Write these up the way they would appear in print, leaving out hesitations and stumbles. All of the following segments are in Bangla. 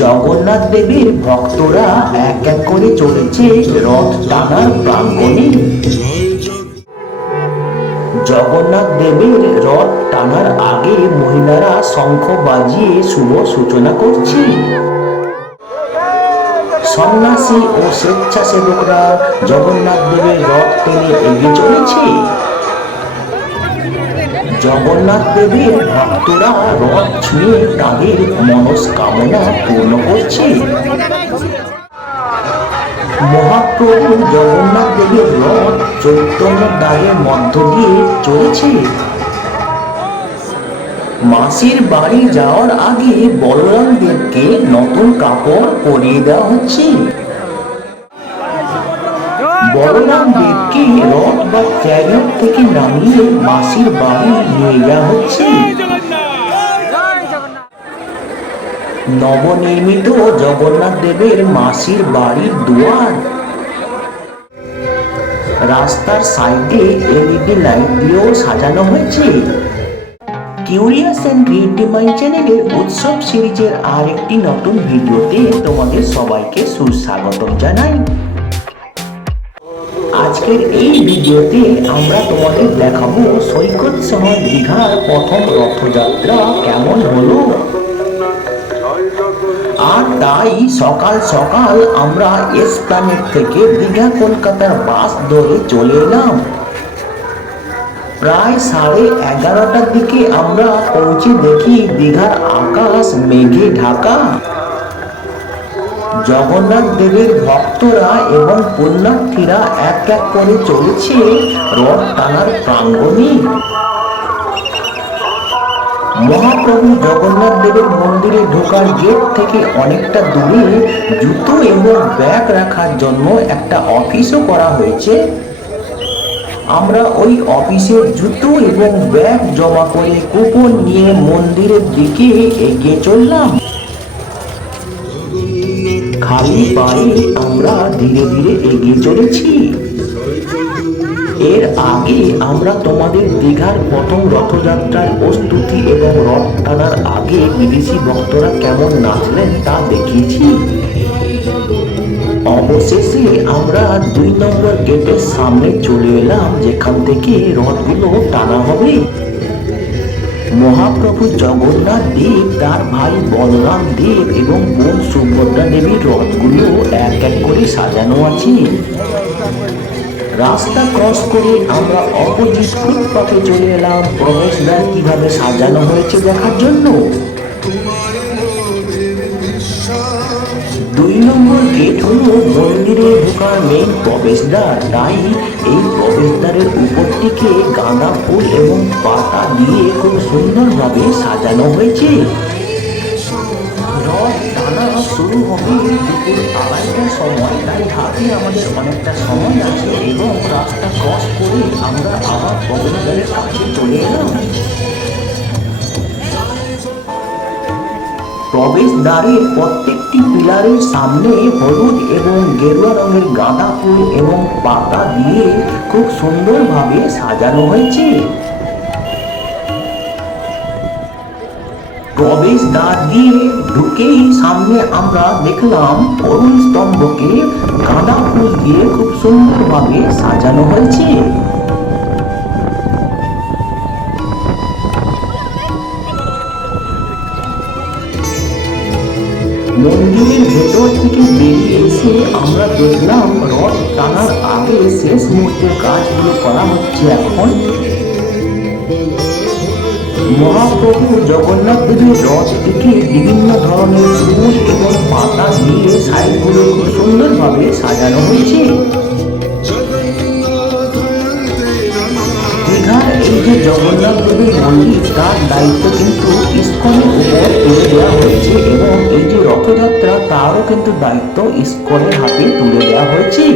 জগন্নাথ দেবের ভক্তরা এক এক করে চলেছে রথ টানার প্রাঙ্গণে। জগন্নাথ দেবের রথ টানার আগে মহিলারা শঙ্খ বাজিয়ে শুভ সূচনা করছে। সন্ন্যাসী ও স্বেচ্ছাসেবকরা জগন্নাথ দেবের রথ টেনে এগিয়ে চলেছে। জগন্নাথ দেবের ভক্তরা রথ ছুঁয়ে তাদের মনস্কামনা পূর্ণ করছে। মহাপ্রভু জগন্নাথ দেবের রথ চৈতন্য দ্বারের মধ্য দিয়ে চলেছে। মাসির বাড়ি যাওয়ার আগে বলরাম দেবকে নতুন কাপড় পরিয়ে দেওয়া হচ্ছে। বলরাম দেবকে রথ বা চ্যারিয়ট থেকে নামিয়ে মাসির বাড়ি নিয়ে যাওয়া হচ্ছে। নবনির্মিত জগন্নাথ দেবের মাসির বাড়ির দুয়ার। রাস্তার সাইডে এলইডি লাইট দিয়েও সাজানো হয়েছে। কিউরিয়াস অ্যান্ড ক্রিয়েটিভ মাইন্ড চ্যানেলের উৎসব সিরিজের আর একটি নতুন ভিডিওতে তোমাদের সবাইকে সুস্বাগতম জানাই। আজকের এই ভিডিওতে আমরা তোমাদের দেখাবো সৈকত শহর দীঘার প্রথম রথযাত্রা কেমন হলো। আর তাই সকাল সকাল আমরা এসপ্ল্যানেড থেকে দীঘা কলকাতার বাস ধরে চলে এলাম। প্রায় 11:30টার দিকে আমরা পৌঁছে দেখি দীঘার আকাশ মেঘে ঢাকা। জগন্নাথ দেবের ভক্তরা এবং পুণ্যার্থীরা এক এক করে চলেছে রথ টানার প্রাঙ্গণে। মহাপ্রভু জগন্নাথ দেবের মন্দিরে ঢোকার গেট থেকে অনেকটা দূরে জুতো এবং ব্যাগ রাখার জন্য একটা অফিসও করা হয়েছে। আমরা ওই অফিসের জুতো এবং ব্যাগ জমা করে কুপন নিয়ে মন্দিরের দিকে এগিয়ে চললাম। খালি পায়ে আমরা ধীরে ধীরে এগিয়ে চলেছি। এর আগে আমরা তোমাদের দীঘার প্রথম রথযাত্রার প্রস্তুতি এবং রথ টানার আগে বিদেশি ভক্তরা কেমন নাচলেন তা দেখিয়েছি। অবশেষে আমরা 2 নম্বর গেটের সামনে চলে এলাম, যেখান থেকে রথগুলো টানা হবে। মহাপ্রভু জগন্নাথ দেব, তার ভাই বলরাম দেব এবং বোন সুভদ্রা দেবীর রথগুলো এক এক করে সাজানো আছে। রাস্তা ক্রস করে আমরা অপোজিট ফুটপাথে চলে এলাম প্রবেশদ্বার কিভাবে সাজানো হয়েছে দেখার জন্য। 2 নম্বর গেট হলো মন্দিরে ঢোকার মেইন প্রবেশদ্বার, তাই এই প্রবেশদ্বারের উপরটিকে গাঁদা ফুল এবং পাতা দিয়ে খুব সুন্দরভাবে সাজানো হয়েছে। রথ টানা শুরু হবে দুপুর 2:30টার সময়, তাই হাতে আমাদের অনেকটা সময় আছে এবং রাস্তা ক্রস করে আমরা আবার প্রবেশদ্বারের কাছে চলে এলাম। প্রবেশদ্বারের প্রত্যেকটি পিলারের সামনে হলুদ এবং গেরুয়া রঙের গাঁদা ফুল এবং পাতা দিয়ে খুব সুন্দরভাবে সাজানো হয়েছে। প্রবেশদ্বার দিয়ে ঢুকেই সামনে আমরা দেখলাম অরুণ স্তম্ভকে গাঁদা ফুল দিয়ে খুব সুন্দরভাবে সাজানো হয়েছে। মন্দিরের ভেতর থেকে বেরিয়ে এসে আমরা দেখলাম রথ টানার আগে শেষ মুহূর্তের কাজগুলো করা হচ্ছে এখন। মহাপ্রভু জগন্নাথ দেবের রথটিকে বিভিন্ন ধরনের ফুল এবং পাতা দিয়ে সাইডগুলো খুব সুন্দরভাবে সাজানো হয়েছে। দীঘার এই যে জগন্নাথ দেবের মন্দির, তার দায়িত্ব কিন্তু ইস্কনের উপর তুলে দেওয়া হয়েছে এবং এই যে রথযাত্রা তারও কিন্তু দায়িত্ব ইস্কনের হাতে তুলে দেওয়া হয়েছে।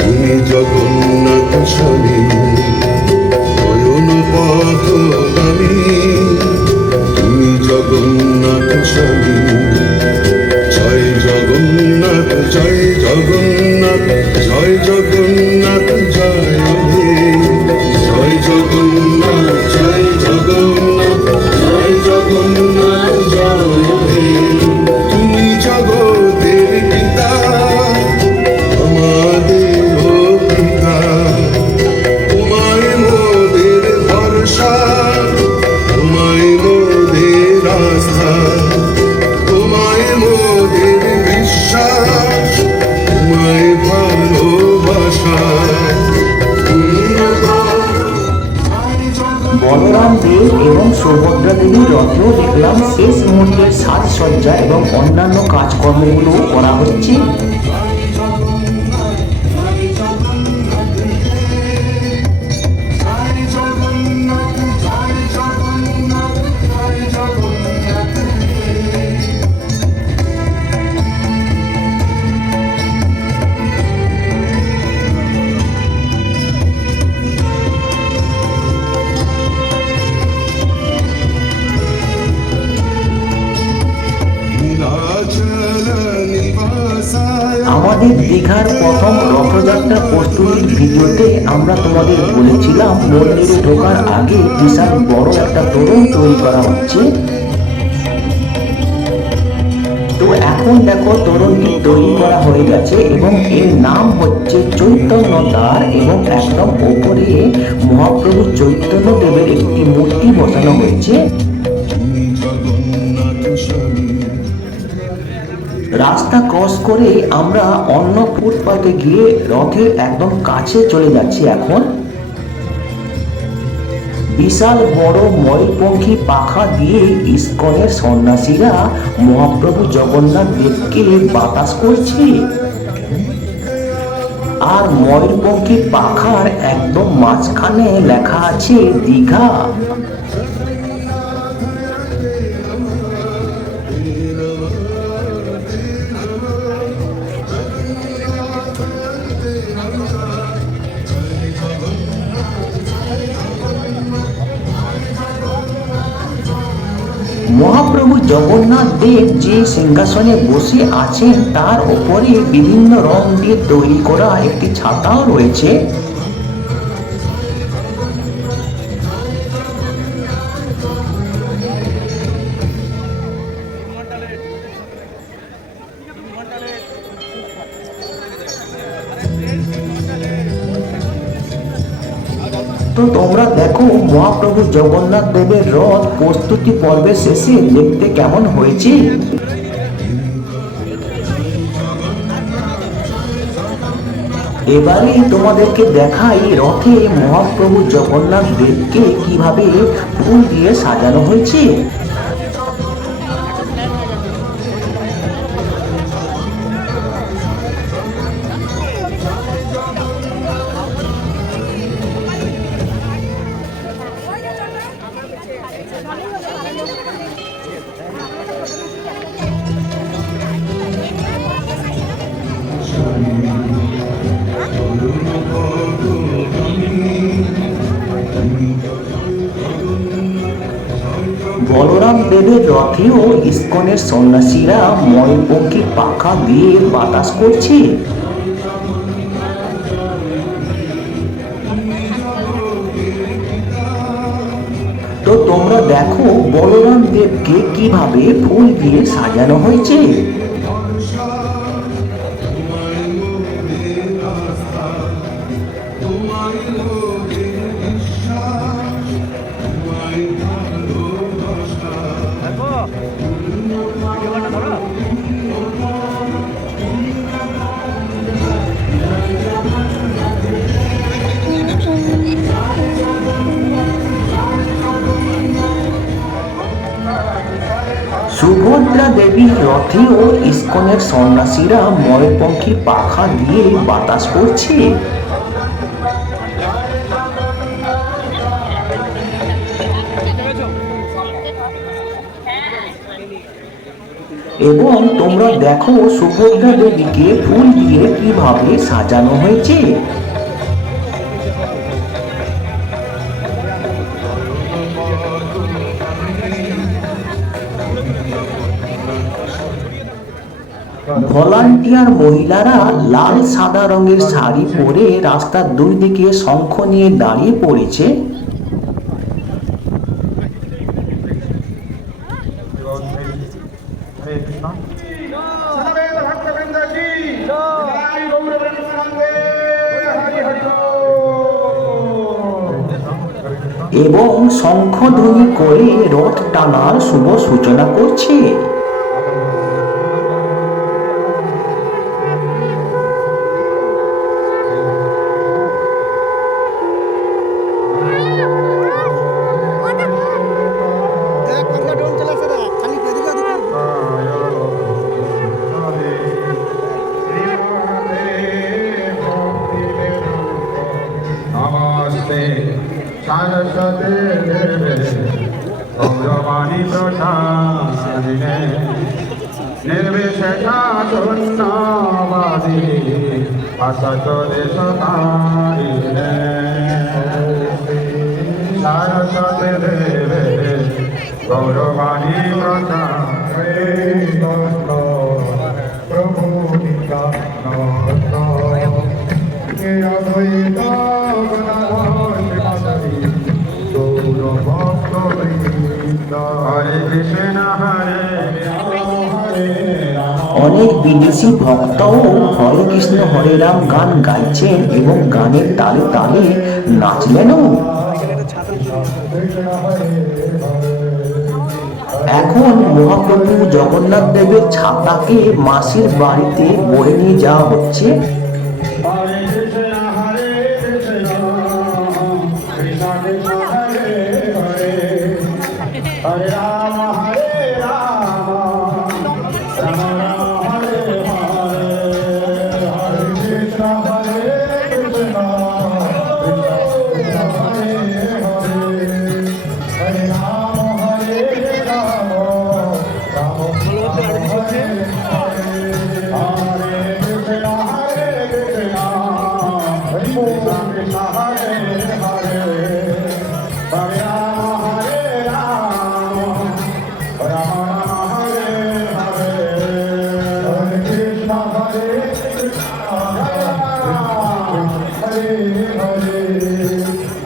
তুমি জগন্নাথ স্বামী, নয়ন পথগামী, তুমি জগন্নাথ স্বামী। জয় জগন্নাথ, জয় জগন্নাথ। দেব এবং সুভদ্রা দেবীর রথেও দেখলাম শেষ মুহূর্তের সাজসজ্জা এবং অন্যান্য কাজকর্মগুলো করা হচ্ছে। আমাদের দীঘার প্রথম রথযাত্রা প্রস্তুতির ভিডিওতে আমরা তোমাদের বলেছিলাম মন্দিরে ঢোকার আগে বিশাল বড় একটা তোরণ তৈরি করা হচ্ছে। তো এখন দেখো তোরণটি তৈরি করা হয়ে গেছে এবং এর নাম হচ্ছে চৈতন্য দ্বার এবং একদম ওপরে মহাপ্রভু চৈতন্য দেবের একটি মূর্তি বসানো হয়েছে। রাস্তা ক্রস করে আমরা অন্য ফুটপাতে গিয়ে রথের একদম কাছে চলে যাচ্ছি। এখন বিশাল বড় ময়ূরপঙ্খী পাখা দিয়ে ইস্কনের সন্ন্যাসীরা মহাপ্রভু জগন্নাথ দেবকে বাতাস করছে, আর ময়ূরপঙ্খী পাখার একদম মাঝখানে লেখা আছে দীঘা। মহাপ্রভু জগন্নাথ দেব যে সিংহাসনে বসে আছেন তার উপরে বিভিন্ন রং দিয়ে তৈরি করা একটি ছাতাও রয়েছে। তো তোমরা দেখো মহাপ্রভু জগন্নাথ দেবের রথ প্রস্তুতি পর্বের শেষে দেখতে কেমন হয়েছে। এবারে তোমাদেরকে দেখাই রথে মহাপ্রভু জগন্নাথ দেবকে কিভাবে ফুল দিয়ে সাজানো হয়েছে। বলরাম দেবের রথেও ইস্কনের সন্ন্যাসীরা ময়ূরপঙ্খী পাখা দিয়ে বাতাস করছে। তো তোমরা দেখো বলরাম দেবকে কিভাবে ফুল দিয়ে সাজানো হয়েছে। সুভদ্রা দেবীর রথেও ইস্কনের সন্ন্যাসীরা ময়ূরপঙ্খী পাখা দিয়ে বাতাস করছে। এবং তোমরা দেখো সুভদ্রা দেবীকে ফুল দিয়ে কিভাবে সাজানো হয়েছে। ভলান্টিয়ার মহিলারা লাল সাদা রঙের শাড়ি পরে রাস্তার দুই দিকে শঙ্খ নিয়ে দাঁড়িয়ে পড়েছে। এবং শঙ্খধ্বনি করে রথ টানার শুভ সূচনা করছে। নমস্তে সরস্বতী দেবে গৌরবাণী প্রসাদিনে निर्विशेषा शून्यवादी असत देशकारिणे सरस्वती देवे गौरवाणी प्रसादे प्रभु हरे कृष्ण हरे অনেক বিদেশি ভক্তও হরে কৃষ্ণ হরে রাম গান গাইছেন এবং গানের তালে তালে নাচলেনও। এখন মহাপ্রভু জগন্নাথ দেবের ছাতাকে মাসির বাড়িতে বয়ে নিয়ে যাওয়া হচ্ছে।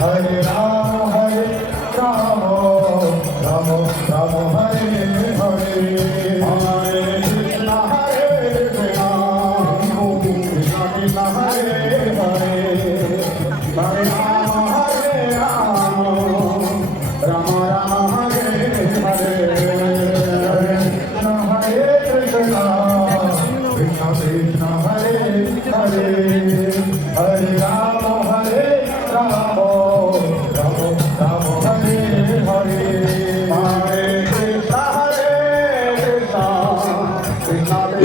हरे राम राम राम हरे हरे हरे कृष्ण हरे कृष्ण कृष्ण हरे हरे हरे राम राम राम हरे हरे हरे कृष्ण हरे कृष्ण कृष्ण हरे हरे हरे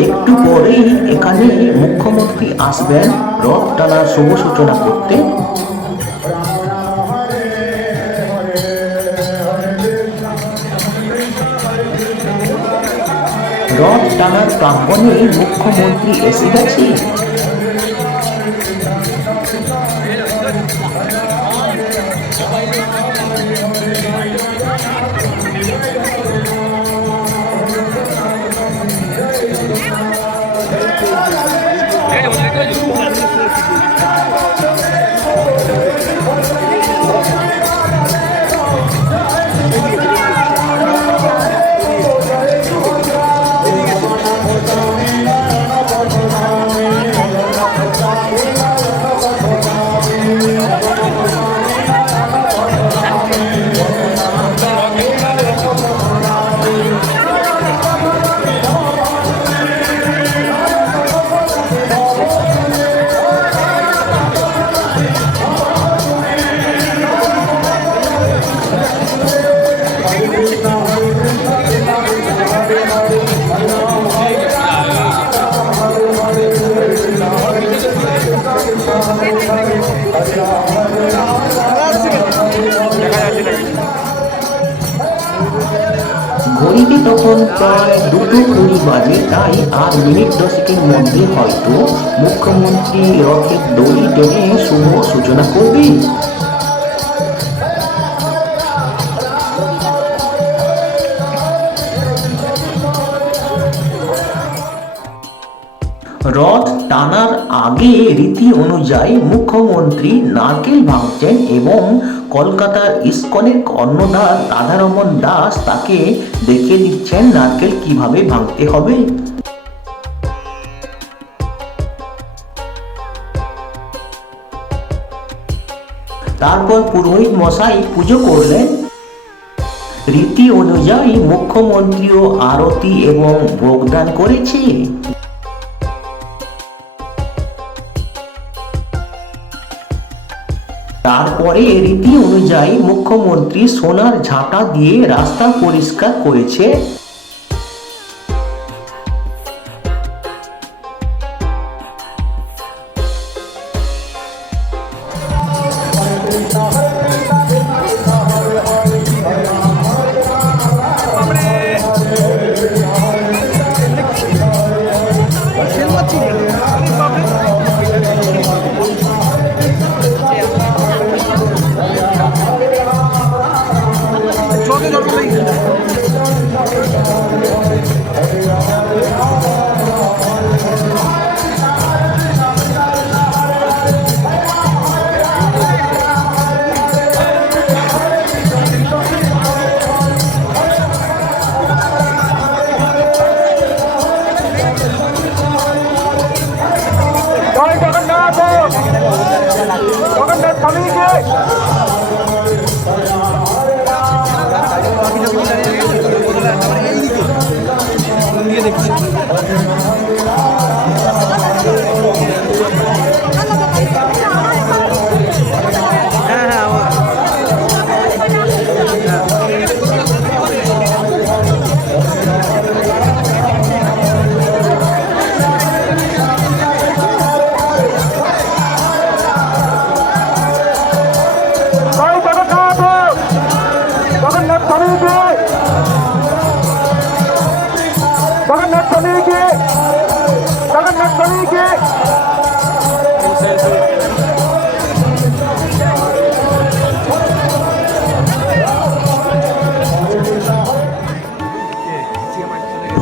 একটু পরেই এখানে মুখ্যমন্ত্রী আসবেন রথ টানার শুভ সূচনা করতে। রথ টানার প্রাঙ্গণে মুখ্যমন্ত্রী এসে গেছে। ঘড়িতে তখন প্রায় 2:20 বাজে, তাই আর মিনিট 10 মধ্যে হয়তো মুখ্যমন্ত্রী রথের দড়ি টেনে শুভ সূচনা করবে। রথ টানার আগে রীতি অনুযায়ী মুখ্যমন্ত্রী নারকেল ভাঙছেন এবং কলকাতার ইস্কনের কর্ণধার রাধারমন দাস তাকে দেখিয়ে দিচ্ছেন নারকেল কিভাবে ভাঙতে হবে। তারপর পুরোহিত মশাই পুজো করলেন। রীতি অনুযায়ী মুখ্যমন্ত্রীও আরতি এবং ভোগদান করেছে। তারপরে রীতি অনুযায়ী মুখ্যমন্ত্রী সোনার ঝাঁটা দিয়ে রাস্তা পরিষ্কার করেছে।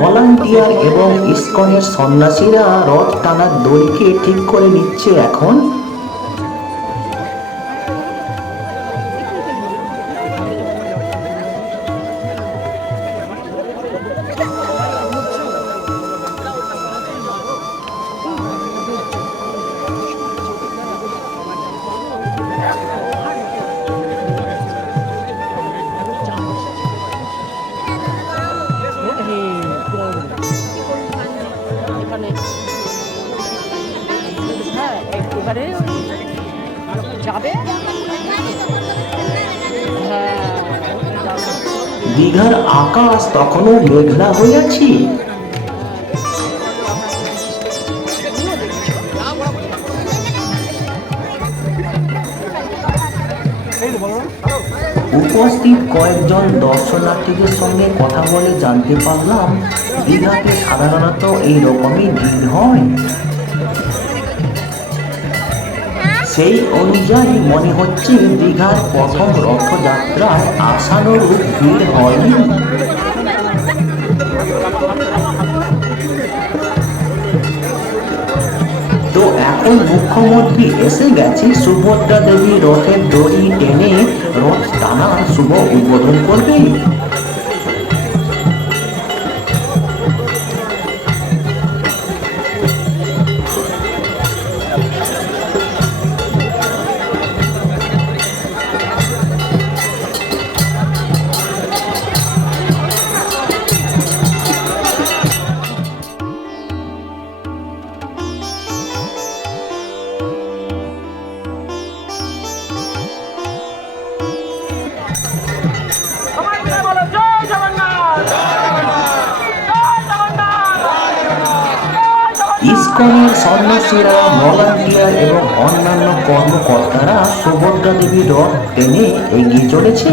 ভলান্টিয়ার এবং ইসকনের সন্ন্যাসীরা রথ টানার দড়িকে ঠিক করে নিচ্ছে এখন। এবারে যাবে দীঘার আকাশ তখনও মেঘলা হয়ে আছে। উপস্থিত কয়েকজন দর্শনার্থীদের সঙ্গে কথা বলে জানতে পারলাম দীঘাতে সাধারণত এই রকমই ভিড় হয়। সেই অনুযায়ী মনে হচ্ছে দীঘার প্রথম রথযাত্রায় আশানুরূপ ভিড় হয়নি। তো এখন মুখ্যমন্ত্রী এসে গেছে, সুভদ্রা দেবী রথের দড়ি টেনে রথ টানা শুভ উদ্বোধন করবে। ইসকনের সন্ন্যাসীরা, ভলান্টিয়ার এবং অন্যান্য কর্মকর্তারা সুভদ্রা দেবীর রথ টেনে এগিয়ে চলেছে।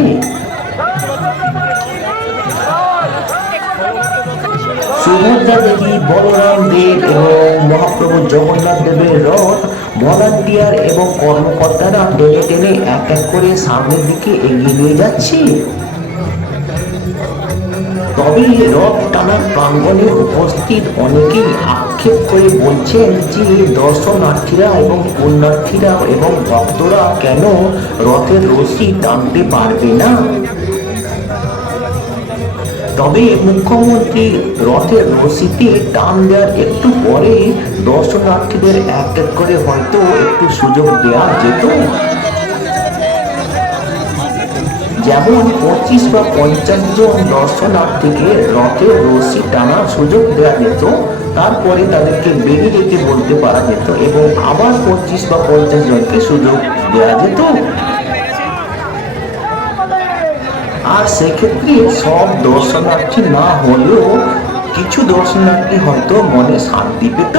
সুভদ্রা দেবী, বলরাম দেব এবং মহাপ্রভু জগন্নাথ দেবের রথ ভলান্টিয়ার এবং কর্মকর্তারা টেনে টেনে এক এক করে সামনের দিকে এগিয়ে নিয়ে যাচ্ছে। তবে রথ টানার প্রাঙ্গণে উপস্থিত অনেকেই আক্ষেপ করে বলছেন যে দর্শনার্থীরা এবং পুণ্যার্থীরা এবং ভক্তরা কেন রথের রশি টানতে পারবে না। তবে মুখ্যমন্ত্রী রথের রশিতে টান দেওয়ার একটু পরে দর্শনার্থীদের এক এক করে হয়তো একটু সুযোগ দেওয়া যেত। যেমন 25 বা 50 জন দর্শনার্থীকে রথের রশি টানার সুযোগ দেওয়া যেত, তারপরে তাদেরকে বেরিয়ে যেতে বলতে পারা যেত এবং আবার 25 বা 50 জনকে সুযোগ দেওয়া যেত। আর সেক্ষেত্রে সব দর্শনার্থী না হলেও কিছু দর্শনার্থী হয়তো মনে শান্তি পেত।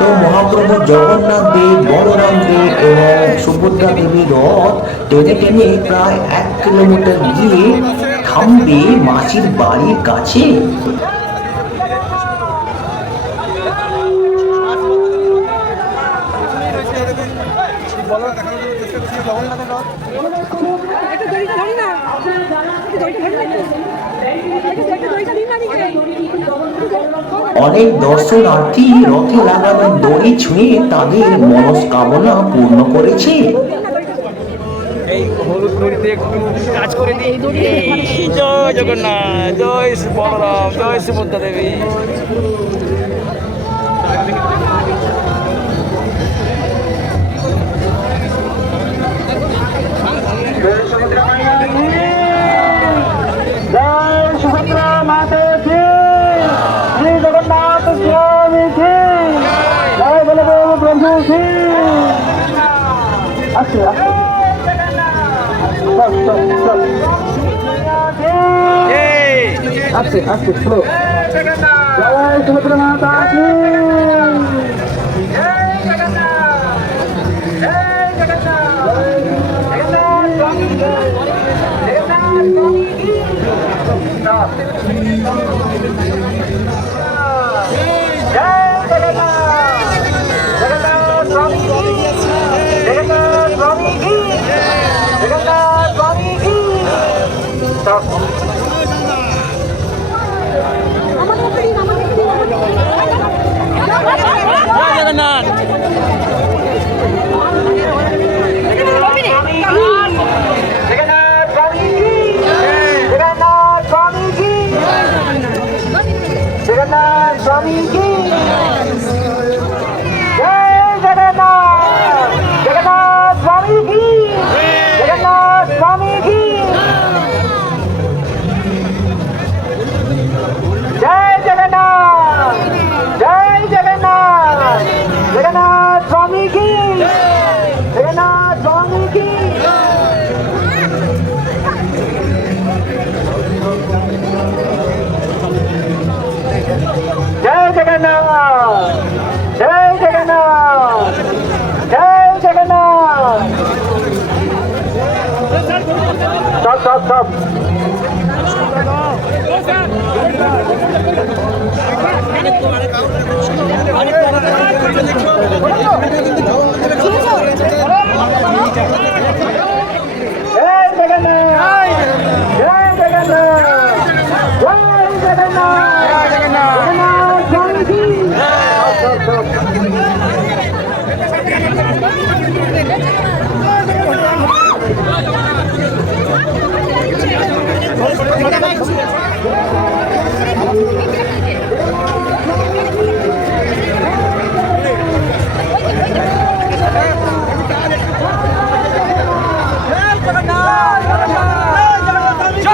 তো মহাপ্রভু জগন্নাথ দেব, বলরাম দেব এবং সুভদ্রা দেবীর রথ টেনে টেনে প্রায় 1 কিলোমিটার গিয়ে থামবে মাসির বাড়ির কাছে। অনেক দর্শনার্থী রথে লাগানো দড়ি ছুঁয়ে তাদের মনস্কামনা পূর্ণ করেছে। দড়িতে একটু কাজ করে দিই। জয় জগন্নাথ, জয় শ্রী বলরাম, জয় সুভদ্রা দেবী। जय सुभद्रा माता की, श्री जगन्नाथ स्वामी की, जय बलदेव प्रभु की। अच्छा अच्छे अच्छे स्लो। जय सुभद्रा माता की, জগন্নাথ जगन्नाथ स्वामी की, जय जगन्नाथ, जगन्नाथ स्वामी की, जगन्नाथ स्वामी की, जय जगन्नाथ, जय जगन्नाथ, जगन्नाथ स्वामी की, जगन्नाथ स्वामी की। जय जगन्नाथ, जय जगन्नाथ, जय जगन्नाथ। Stop stop stop. जय जगन्नाथ, जय जगन्नाथ, जय जगन्नाथ, जगन्नाथ स्वामी की।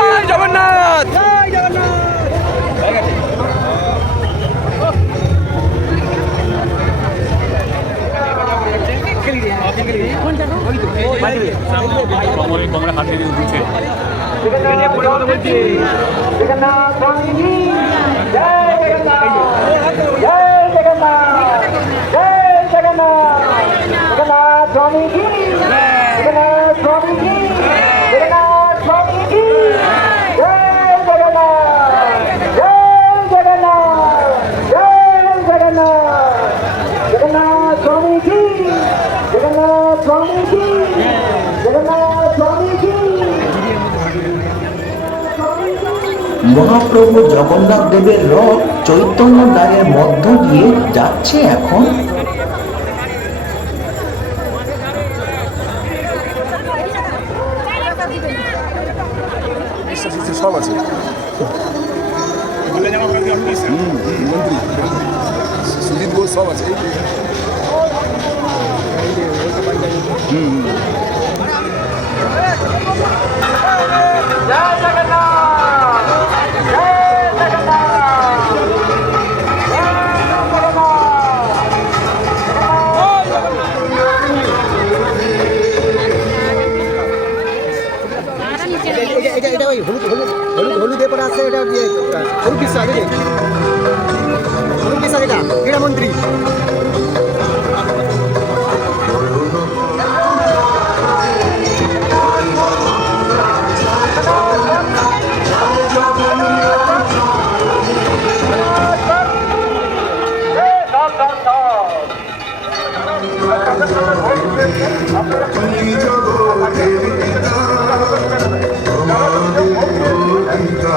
জয় জগন্নাথ। जगन्नाथ स्वामी की, जय जगन्नाथ, जय जगन्नाथ, जय जगन्नाथ, जगन्नाथ स्वामी की, जगन्नाथ स्वामी की, जगन्नाथ स्वामी की, जय जगन्नाथ, जय जगन्नाथ, जय जगन्नाथ, जगन्नाथ स्वामी की, जगन्नाथ स्वामी की, जगन्नाथ स्वामी की। মহাপ্রভু জগন্নাথ দেবের রথ চৈতন্য দ্বারের মধ্য দিয়ে যাচ্ছে এখন। সব আছে মন্ত্রী সুজিত ঘোষ সব আছে। जय जगन्नाथ, जय जगन्नाथ, এটা ওই হলুদ এরপরে আছে এটা হলুদ বিশ্বাস হলুদ বিশ্বাস এটা ক্রীড়ামন্ত্রী। তুমি জগতের পিতা, আমাদের পিতা।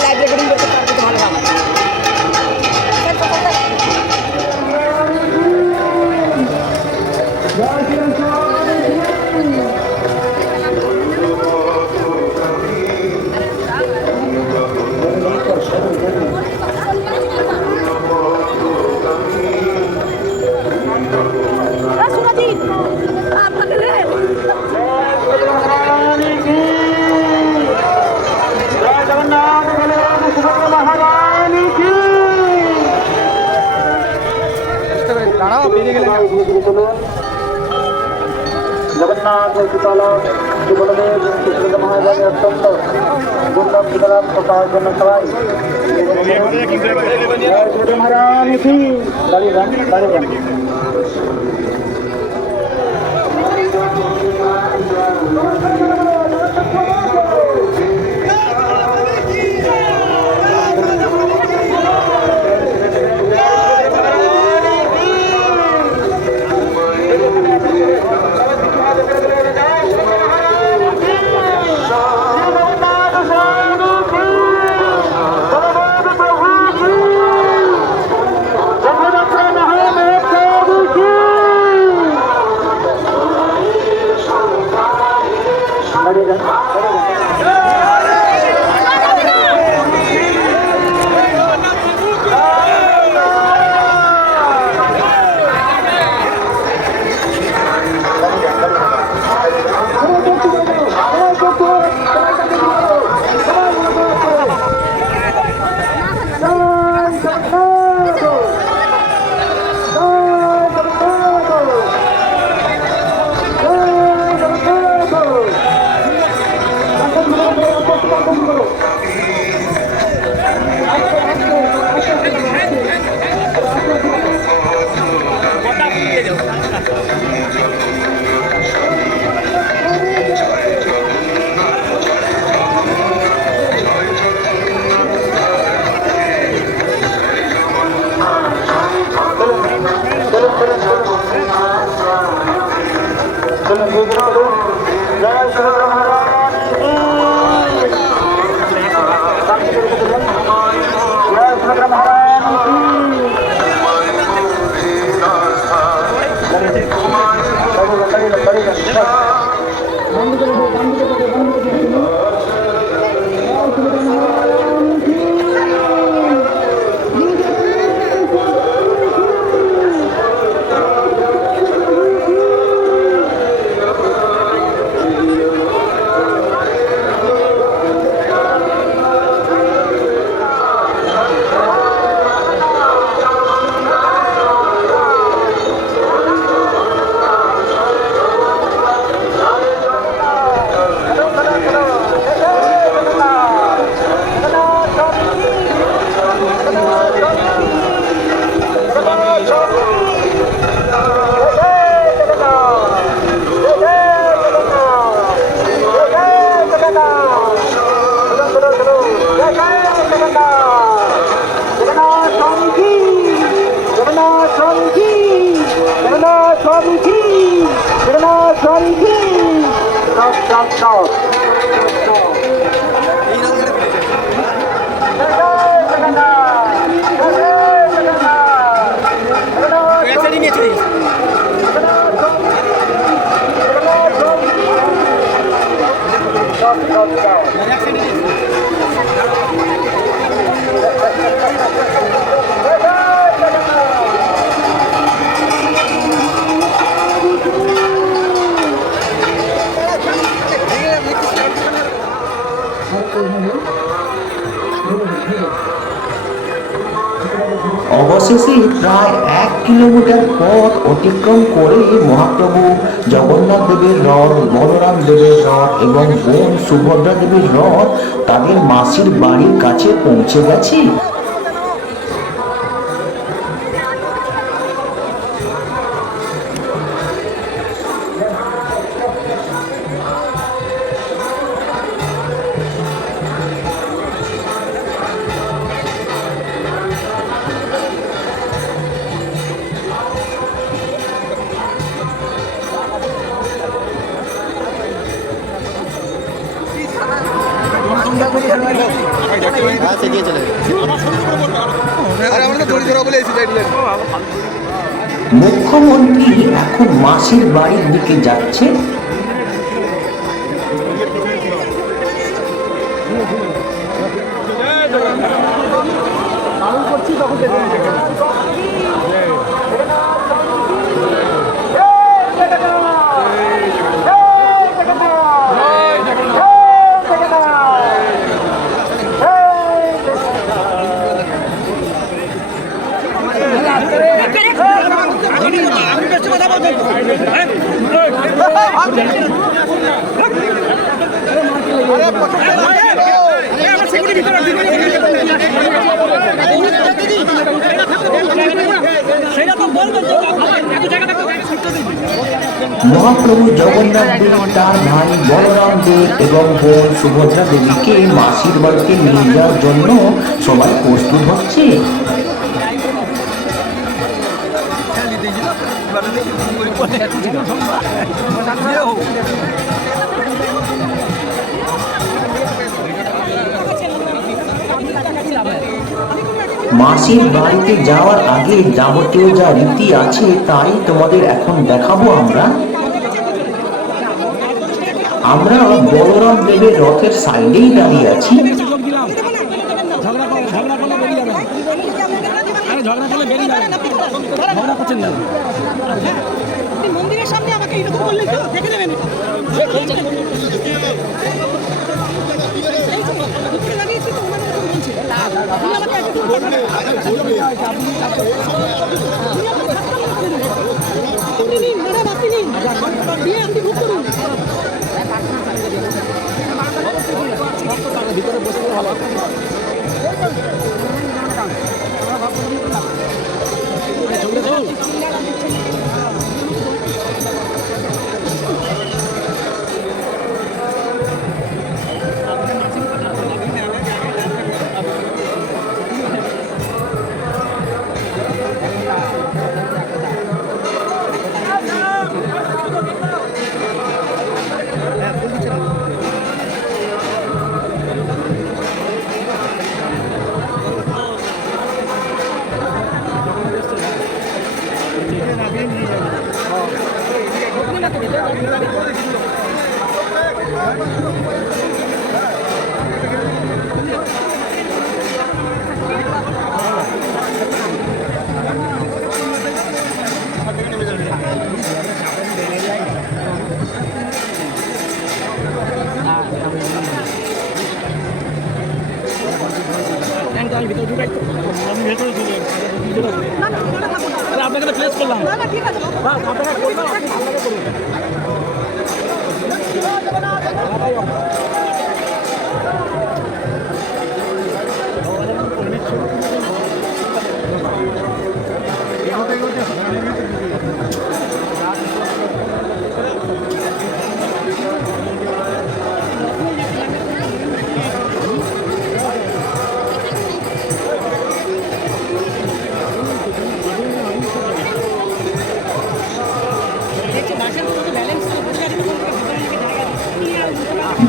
লাইভ রেকর্ডিং করতে পারবে তো ভালো হবে। জগন্নাথ বিদ্যালয় শিবদেব কৃষ্ণ মহারাজ অত্যন্ত দুর্লভ সুতরাং প্রকাশ জন্য সবাই মহারাজ কি দাঁড়িয়ে যান দাঁড়িয়ে যান জগন্নাথ স্বামী কি জগন্নাথ স্বামী কি স্টপ স্টপ স্টপ অবশেষে প্রায় 1 কিলোমিটার পথ অতিক্রম করে মহাপ্রভু জগন্নাথ দেবের রথ, বলরাম দেবের রথ এবং বোন সুভদ্রা দেবীর রথ তাদের মাসির বাড়ির কাছে পৌঁছে গেছে। মুখ্যমন্ত্রী এখন মাসির বাড়ির দিকে যাচ্ছে। মহাপ্রভু জগন্নাথ দেব তার ভাই বলরাম দেব এবং বোন সুভদ্রা দেবীকে মাসির বাড়িতে নিয়ে যাওয়ার জন্য সবাই প্রস্তুত হচ্ছে। মাসির বাড়িতে যাওয়ার আগে যাবতীয় যা রীতি আছে তাই তোমাদের এখন দেখাবো। আমরা বলরাম দেবের রথের সাইডেই দাঁড়িয়ে আছি। মন্দিরের সামনে আমাকে এরকম বললে দেখে নেবেন। আপনাকে প্লেস করলাম। ঠিক আছে আপনাকে করবো, আপনাকে করবো।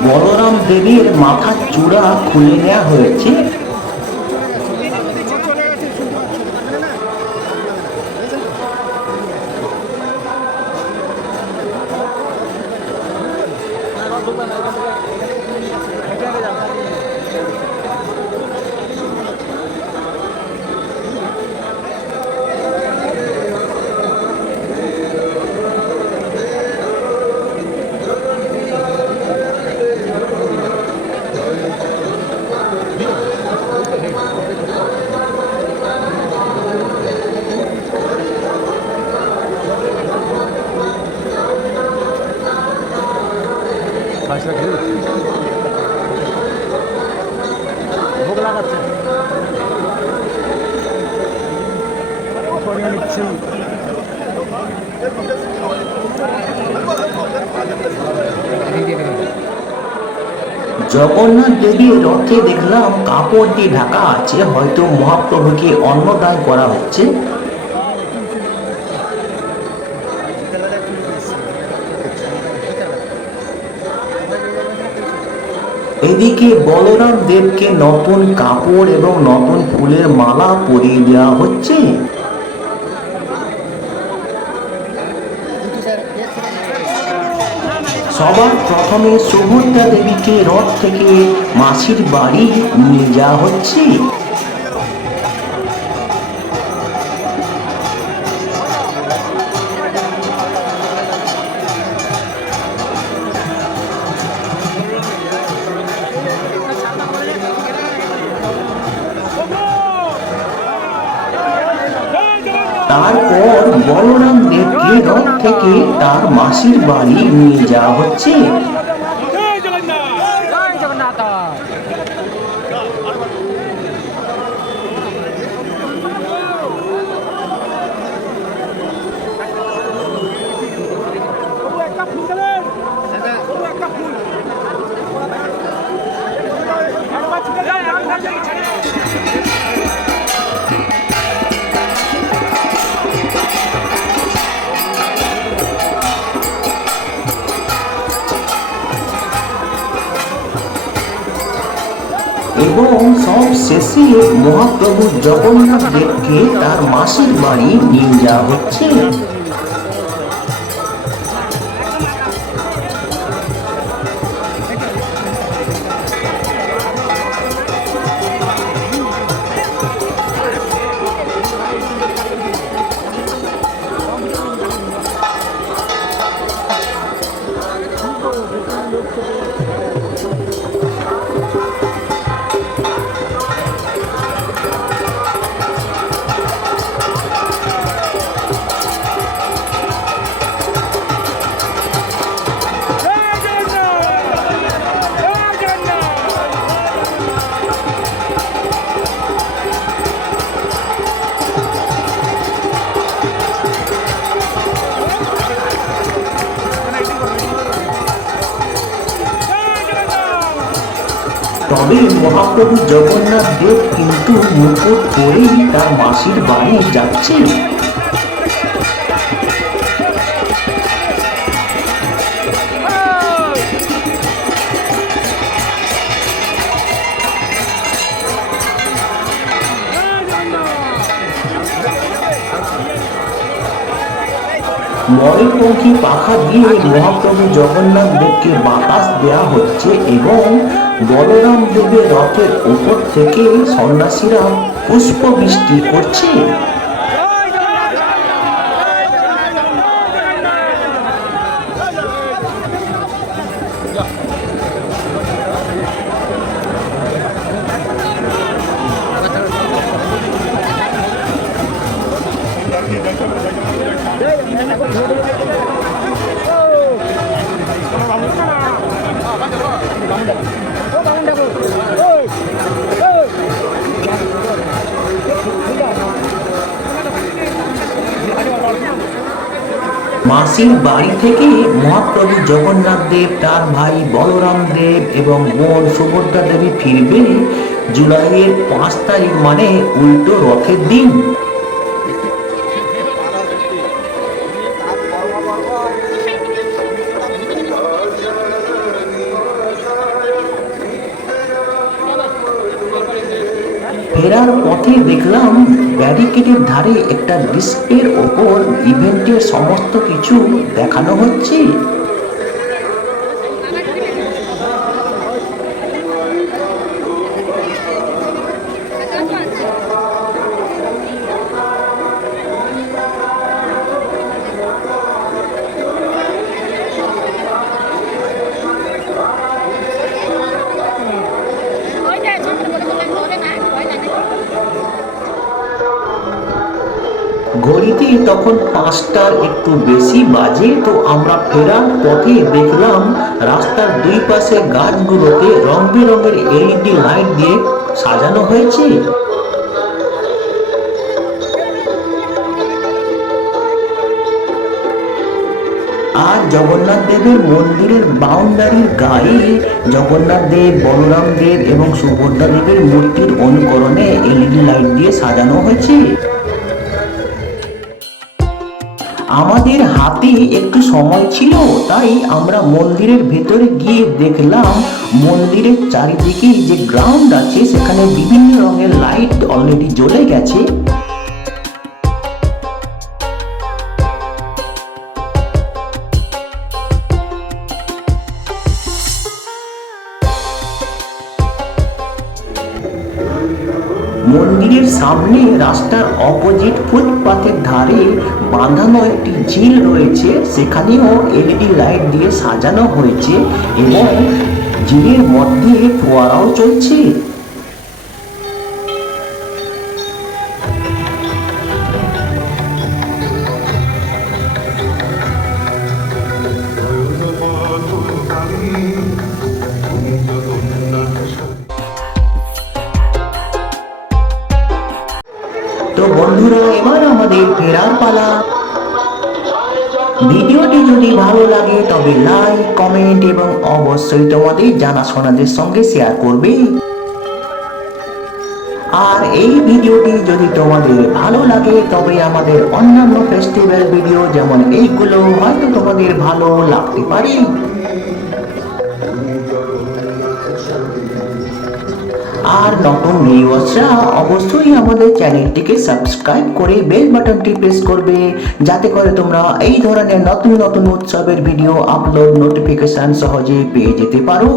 বলরাম দেবের মাথার চূড়া খুলে নেওয়া হয়েছে। ভোগ লাগাচ্ছে পরিয়ে নিচ্ছি। জগন্নাথ দেবীর রথে দেখলাম কাপড় দিয়ে ঢাকা আছে, হয়তো মহাপ্রভুকে অন্নদান করা হচ্ছে। এদিকে বলরাম দেবকে নতুন কাপড় এবং নতুন ফুলের মালা পরিয়ে দেওয়া হচ্ছে। সবার প্রথমে সুভদ্রা দেবীকে রথ থেকে মাসির বাড়ি নিয়ে যাওয়া হচ্ছে। তারপর বলরাম দেবকে রথ থেকে তার মাসির বাড়ি নিয়ে যাওয়া হচ্ছে। এবং সব শেষে মহাপ্রভু জগন্নাথ দেবকে তার মাসির বাড়ি নিয়ে যাওয়া হচ্ছে। তবে মহাপ্রভু জগন্নাথ দেব কিন্তু মুকুট পরেই তার মাসির বাড়ি যাচ্ছে। ময়ূরপঙ্খী পাখা দিয়ে মহাপ্রভু জগন্নাথ দেবকে বাতাস দেওয়া হচ্ছে এবং বলরাম দেবের রথের উপর থেকে সন্ন্যাসীরা পুষ্প বৃষ্টি করছে। মাসির বাড়ি থেকে মহাপ্রভু জগন্নাথ দেব, তার ভাই বলরাম দেব এবং বোন সুভদ্রা দেবী ফিরবে জুলাইয়ের 5 তারিখ, মানে উল্টো রথের দিন। পথে দেখলাম ব্যারিকেডের ধারে একটা ডিসপ্লের ওপর ইভেন্টের সমস্ত কিছু দেখানো হচ্ছে। ঘড়িতে তখন 5টার একটু বেশি বাজে। তো আমরা ফেরার পথে দেখলাম রাস্তার দুই পাশে গাছগুলোতে রং বেরঙের এলইডি লাইট দিয়ে সাজানো হয়েছে। আর জগন্নাথ দেবের মন্দিরের বাউন্ডারির গায়ে জগন্নাথ দেব, বলরাম দেব এবং সুভদ্রা দেবের মূর্তির অনুকরণে এলইডি লাইট দিয়ে সাজানো হয়েছে। আমাদের হাতে একটু সময় ছিল, তাই আমরা মন্দিরের ভেতরে গিয়ে দেখলাম মন্দিরের চারিদিকে যে গ্রাউন্ড আছে সেখানে বিভিন্ন রঙের লাইট অলরেডি জ্বলে গেছে। মন্দিরের সামনে রাস্তার অপোজিট ফুটপাথের ধারে বাঁধানো একটি ঝিল রয়েছে, সেখানেও এলইডি লাইট দিয়ে সাজানো হয়েছে এবং ঝিলের মধ্যে ফোয়ারাও চলছে। তো বন্ধুরা, এবার আমাদের ফেরার পালা। ভিডিওটি যদি ভালো লাগে তবে লাইক, কমেন্ট এবং অবশ্যই তোমাদের জানাশোনাদের সঙ্গে শেয়ার করবে। আর এই ভিডিওটি যদি তোমাদের ভালো লাগে তবে আমাদের অন্যান্য ফেস্টিভ্যাল ভিডিও যেমন এইগুলো হয়তো তোমাদের ভালো লাগতে পারে। আর নতুন ভিউয়ার্সরা অবশ্যই আমাদের চ্যানেলটিকে সাবস্ক্রাইব করে বেল বাটনটি প্রেস করবে, যাতে করে তোমরা এই ধরনের নতুন নতুন উৎসবের ভিডিও আপলোড নোটিফিকেশন সহজে পেয়ে যেতে পারো।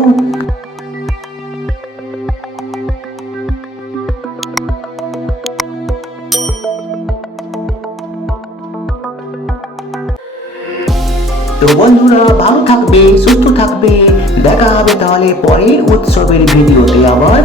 তো বন্ধুরা, ভালো থাকবে, সুস্থ থাকবে। দেখা হবে তাহলে পরের উৎসবের ভিডিওতে আবার।